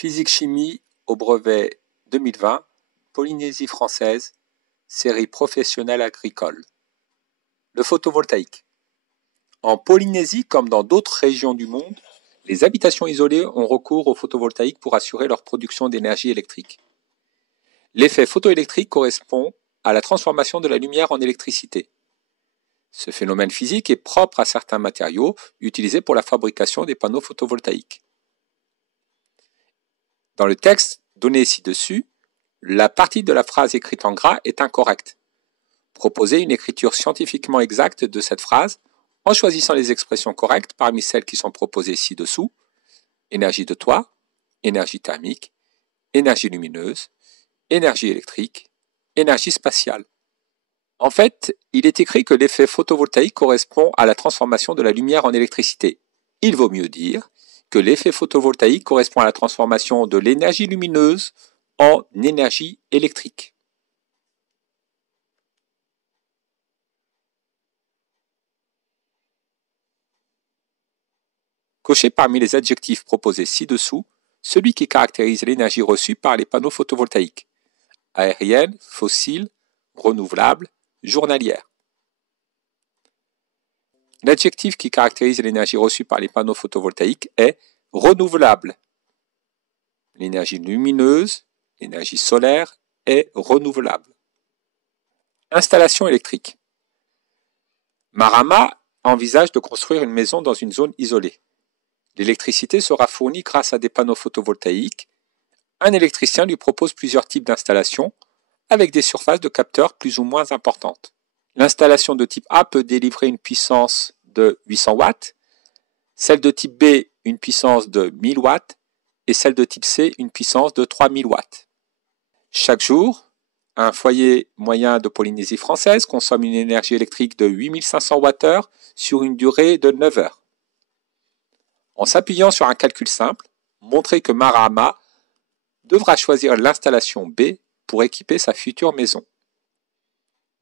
Physique-chimie au brevet 2020, Polynésie française, série professionnelle agricole. Le photovoltaïque. En Polynésie, comme dans d'autres régions du monde, les habitations isolées ont recours au photovoltaïque pour assurer leur production d'énergie électrique. L'effet photoélectrique correspond à la transformation de la lumière en électricité. Ce phénomène physique est propre à certains matériaux utilisés pour la fabrication des panneaux photovoltaïques. Dans le texte donné ci-dessus, la partie de la phrase écrite en gras est incorrecte. Proposez une écriture scientifiquement exacte de cette phrase en choisissant les expressions correctes parmi celles qui sont proposées ci-dessous: énergie de toit, énergie thermique, énergie lumineuse, énergie électrique, énergie spatiale. En fait, il est écrit que l'effet photovoltaïque correspond à la transformation de la lumière en électricité. Il vaut mieux dire que l'effet photovoltaïque correspond à la transformation de l'énergie lumineuse en énergie électrique. Cochez parmi les adjectifs proposés ci-dessous celui qui caractérise l'énergie reçue par les panneaux photovoltaïques: aérienne, fossile, renouvelable, journalière. L'adjectif qui caractérise l'énergie reçue par les panneaux photovoltaïques est renouvelable. L'énergie lumineuse, l'énergie solaire est renouvelable. Installation électrique. Marama envisage de construire une maison dans une zone isolée. L'électricité sera fournie grâce à des panneaux photovoltaïques. Un électricien lui propose plusieurs types d'installations avec des surfaces de capteurs plus ou moins importantes. L'installation de type A peut délivrer une puissance de 800 watts, celle de type B une puissance de 1000 watts et celle de type C une puissance de 3000 watts. Chaque jour, un foyer moyen de Polynésie française consomme une énergie électrique de 8500 Wh sur une durée de 9 heures. En s'appuyant sur un calcul simple, montrez que Marama devra choisir l'installation B pour équiper sa future maison.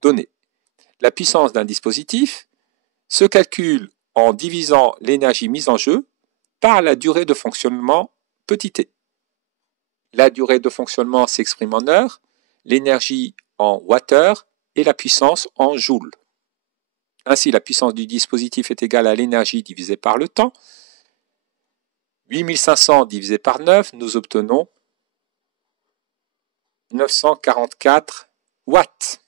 Données. La puissance d'un dispositif se calcule en divisant l'énergie mise en jeu par la durée de fonctionnement petit t. La durée de fonctionnement s'exprime en heures, l'énergie en wattheures et la puissance en joules. Ainsi, la puissance du dispositif est égale à l'énergie divisée par le temps. 8500 divisé par 9, nous obtenons 944 watts.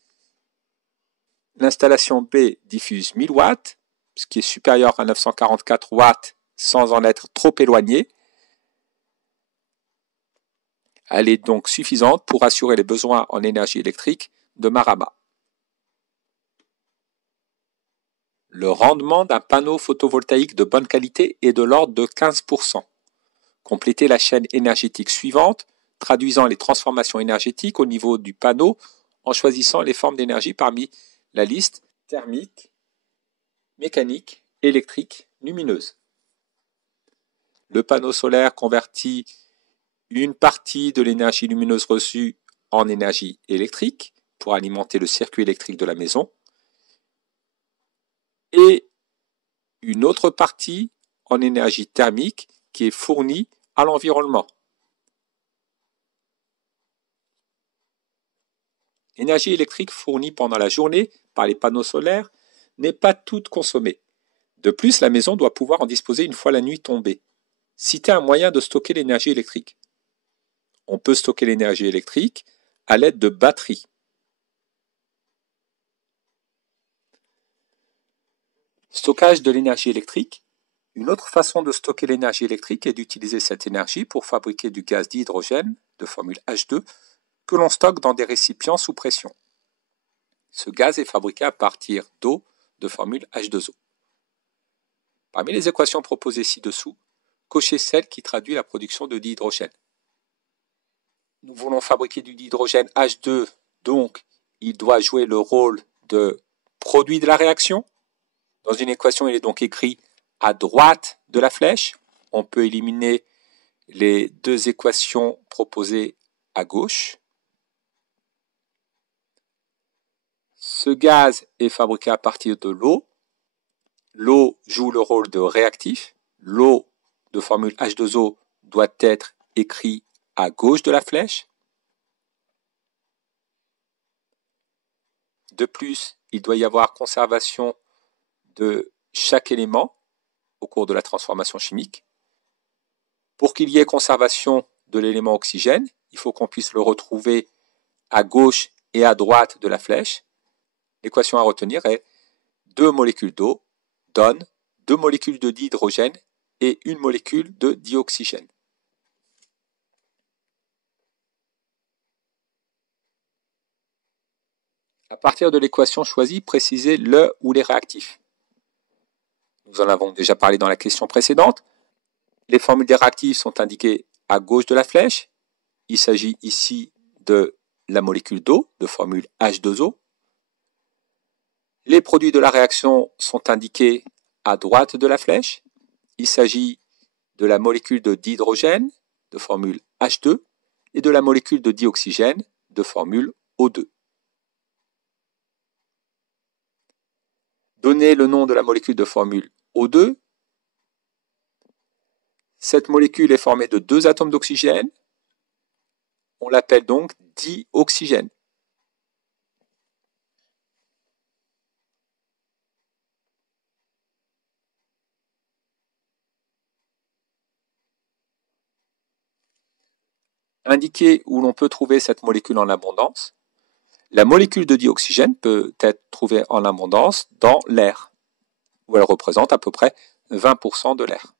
L'installation B diffuse 1000 watts, ce qui est supérieur à 944 watts sans en être trop éloigné. Elle est donc suffisante pour assurer les besoins en énergie électrique de Marama. Le rendement d'un panneau photovoltaïque de bonne qualité est de l'ordre de 15%. Complétez la chaîne énergétique suivante, traduisant les transformations énergétiques au niveau du panneau en choisissant les formes d'énergie parmi la liste thermique, mécanique, électrique, lumineuse. Le panneau solaire convertit une partie de l'énergie lumineuse reçue en énergie électrique pour alimenter le circuit électrique de la maison et une autre partie en énergie thermique qui est fournie à l'environnement. L'énergie électrique fournie pendant la journée par les panneaux solaires n'est pas toute consommée. De plus, la maison doit pouvoir en disposer une fois la nuit tombée. Citez un moyen de stocker l'énergie électrique. On peut stocker l'énergie électrique à l'aide de batteries. Stockage de l'énergie électrique. Une autre façon de stocker l'énergie électrique est d'utiliser cette énergie pour fabriquer du gaz d'hydrogène, de formule H2, que l'on stocke dans des récipients sous pression. Ce gaz est fabriqué à partir d'eau, de formule H2O. Parmi les équations proposées ci-dessous, cochez celle qui traduit la production de dihydrogène. Nous voulons fabriquer du dihydrogène H2, donc il doit jouer le rôle de produit de la réaction. Dans une équation, il est donc écrit à droite de la flèche. On peut éliminer les deux équations proposées à gauche. Ce gaz est fabriqué à partir de l'eau. L'eau joue le rôle de réactif. L'eau de formule H2O doit être écrit à gauche de la flèche. De plus, il doit y avoir conservation de chaque élément au cours de la transformation chimique. Pour qu'il y ait conservation de l'élément oxygène, il faut qu'on puisse le retrouver à gauche et à droite de la flèche. L'équation à retenir est 2 molécules d'eau donnent 2 molécules de dihydrogène et 1 molécule de dioxygène. À partir de l'équation choisie, précisez le ou les réactifs. Nous en avons déjà parlé dans la question précédente. Les formules des réactifs sont indiquées à gauche de la flèche. Il s'agit ici de la molécule d'eau, de formule H2O. Les produits de la réaction sont indiqués à droite de la flèche. Il s'agit de la molécule de dihydrogène, de formule H2, et de la molécule de dioxygène, de formule O2. Donnez le nom de la molécule de formule O2. Cette molécule est formée de 2 atomes d'oxygène. On l'appelle donc dioxygène. Indiquez où l'on peut trouver cette molécule en abondance. La molécule de dioxygène peut être trouvée en abondance dans l'air, où elle représente à peu près 20% de l'air.